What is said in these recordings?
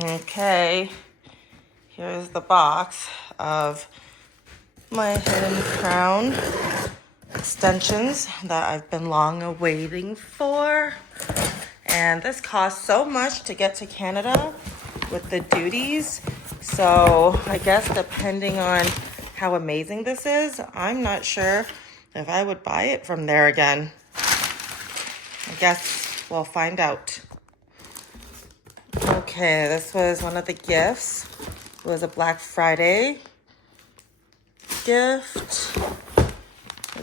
Okay, here's the box of my hidden crown extensions that I've been long awaiting for. And this costs so much to get to Canada with the duties. So I guess depending on how amazing this is, I'm not sure if I would buy it from there again. I guess we'll find out. Okay, this was one of the gifts. It was a Black Friday gift.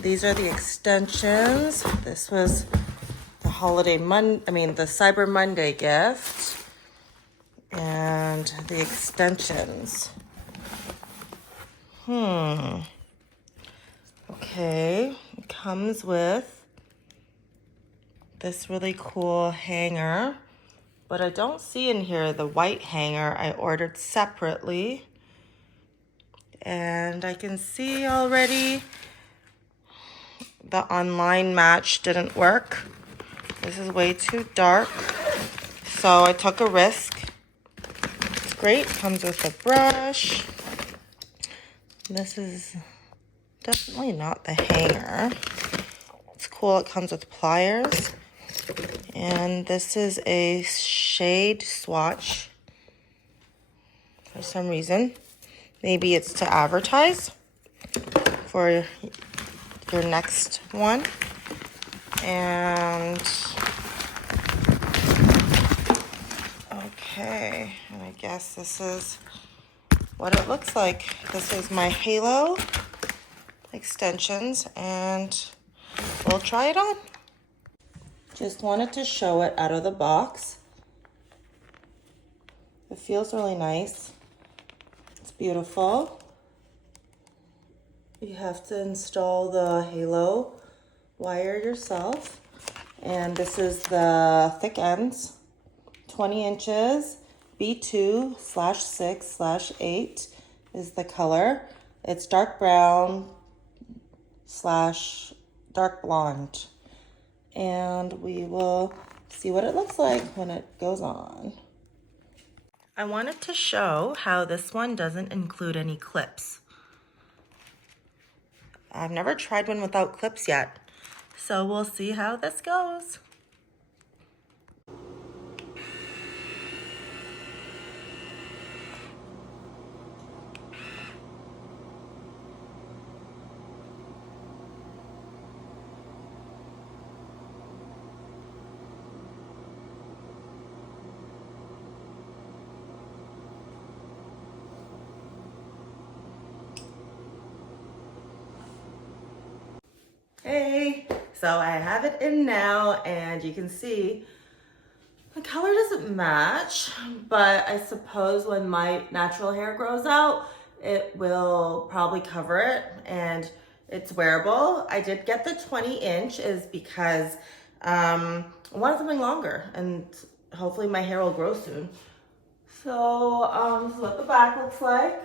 These are the extensions. This was the the Cyber Monday gift. And the extensions. Okay, it comes with this really cool hanger, but I don't see in here the white hanger. I ordered separately. And I can see already the online match didn't work. This is way too dark. So I took a risk. It's great, comes with a brush. This is definitely not the hanger. It's cool, it comes with pliers. And this is a shade swatch for some reason. Maybe it's to advertise for your next one. And okay, and I guess this is what it looks like. This is my halo extensions, and we'll try it on. Just wanted to show it out of the box. It feels really nice. It's beautiful. You have to install the halo wire yourself. And this is the thick ends, 20 inches, B2/6/8 is the color. It's dark brown / dark blonde. And we will see what it looks like when it goes on. I wanted to show how this one doesn't include any clips. I've never tried one without clips yet, so we'll see how this goes. Hey, so I have it in now, and you can see the color doesn't match, but I suppose when my natural hair grows out, it will probably cover it, and it's wearable. I did get the 20-inch is because I wanted something longer, and hopefully my hair will grow soon. So this is what the back looks like.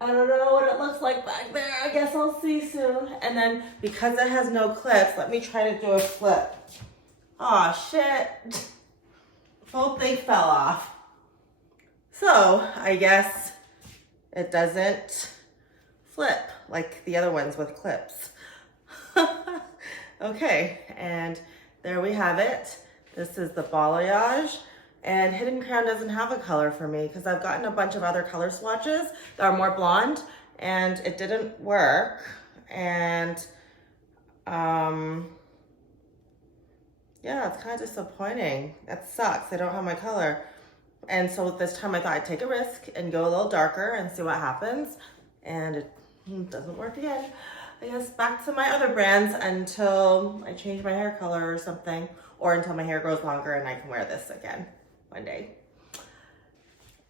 I don't know what it looks like back there. I guess I'll see soon. And then because it has no clips, let me try to do a flip. Aw, shit. Whole thing fell off. So I guess it doesn't flip like the other ones with clips. Okay, and there we have it. This is the Balayage. And Hidden Crown doesn't have a color for me because I've gotten a bunch of other color swatches that are more blonde, and it didn't work. And yeah, it's kind of disappointing. That sucks. I don't have my color. And so this time I thought I'd take a risk and go a little darker and see what happens. And it doesn't work again. I guess back to my other brands until I change my hair color or something, or until my hair grows longer and I can wear this again one day.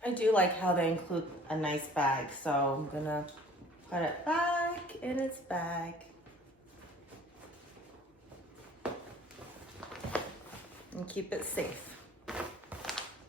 I do like how they include a nice bag, so I'm gonna put it back in its bag. And keep it safe.